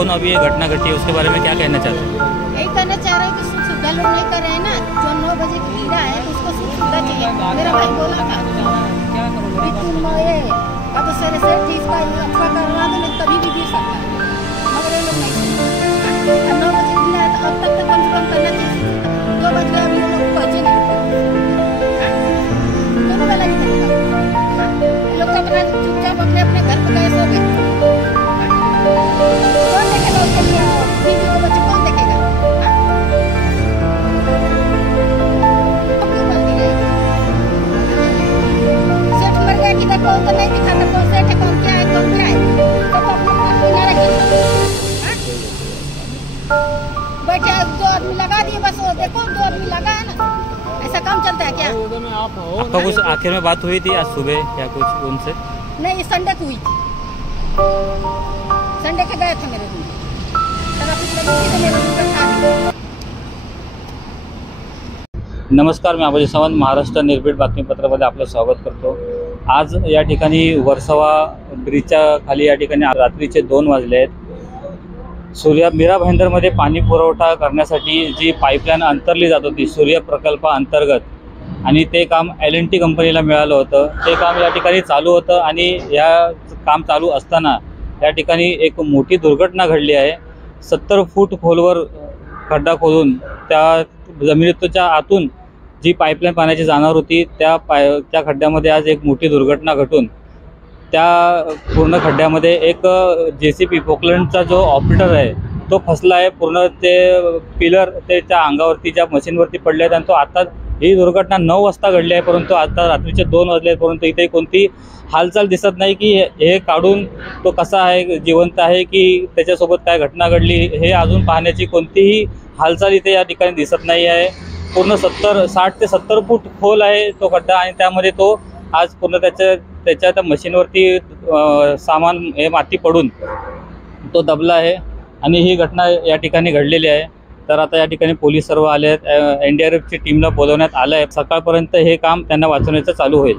दृष्टिकोण अभी ये घटना घटी है उसके बारे में क्या कहना चाहते हैं? यही कहना चाह रहे हैं कि सुख सुविधा लोग नहीं कर रहे हैं ना। जो 9 बजे गिरा है उसको सुख सुविधा चाहिए। मेरा भाई बोला था कि तुम ये अब सर से ठीक का अच्छा करवा दो, नहीं कभी भी गिर सकता है, मगर ये लोग नहीं। 9 बजे गिरा है तो अब तक तो कम से कम करना चाहिए। 2 बज गए अभी लोग पहुँचे नहीं, दोनों वाला ही लोग तो अपना चुपचाप अपने अपने घर पे गए, सो गए। कौन देखेगा उसके लिए वीडियो को? बच्चे कौन देखेगा? सेठ मर गया किधर, कौन तो नहीं दिखाता कौन सेठ है, कौन क्या है, कौन क्या है। तो अपना कोई ना रखे बैठे 2 आदमी लगा दिए बस। वो देखो 2 आदमी लगा है ना, ऐसा काम चलता है क्या? आपका कुछ आखिर में बात हुई थी आज सुबह क्या कुछ उनसे? नहीं, संडे को हुई थी। संडे के गए थे मेरे रूम, नमस्कार, मी अभय सावंत, महाराष्ट्र निर्भीड बातमीपत्रामध्ये आपलं स्वागत करतो। आज या ठिकाणी वर्सोवा ब्रिजच्या खाली या ठिकाणी रात्रीचे 2 वाजले आहेत। मीरा भाईंदरमध्ये पाणी पुरवठा करण्यासाठी जी पाईपलाईन अंतरली जात होती सूर्य प्रकल्पाअंतर्गत, आणि ते काम L&T कंपनीला मिळालं होतं। ते काम या ठिकाणी चालू होतं आणि या काम चालू असताना या ठिकाणी एक मोठी दुर्घटना घडली आहे। 70 फूट खोलवर खड्डा खोदून त्या जमिनीच्या आतून जी पाईपलाईन पाण्याची जाणार होती त्या खड्ड्यामध्ये आज एक मोठी दुर्घटना घटून त्या पूर्ण खड्ड्यामध्ये एक JCB पोकलँडचा जो ऑपरेटर आहे तो फसला आहे। पूर्ण ते पिलर त्याच्या अंगावरती ज्या मशीनवरती पडले आहेत आणि तो आता ही दुर्घटना 9 वाजता घडली आहे, परंतु आता रात्रीचे 2 वाजले, परंतु इथे कोणती हालचाल दिसत नाही की हे काढून तो कसा आहे, जिवंत आहे की त्याच्यासोबत काय घटना घडली हे अजून पाहण्याची कोणतीही हालचाल इथे या ठिकाणी दिसत नाही आहे। पूर्ण 60 ते 70 फूट खोल आहे तो खड्डा आणि त्यामध्ये तो आज पूर्ण त्याच्या त्या मशीनवरती सामान हे माती पडून तो दबला आहे आणि ही घटना या ठिकाणी घडलेली आहे। तर आता या ठिकाणी पोलीस सर्व आले आहेत, NDRFची टीमला बोलवण्यात आलं आहे। सकाळपर्यंत हे काम त्यांना वाचवण्याचं चालू होईल।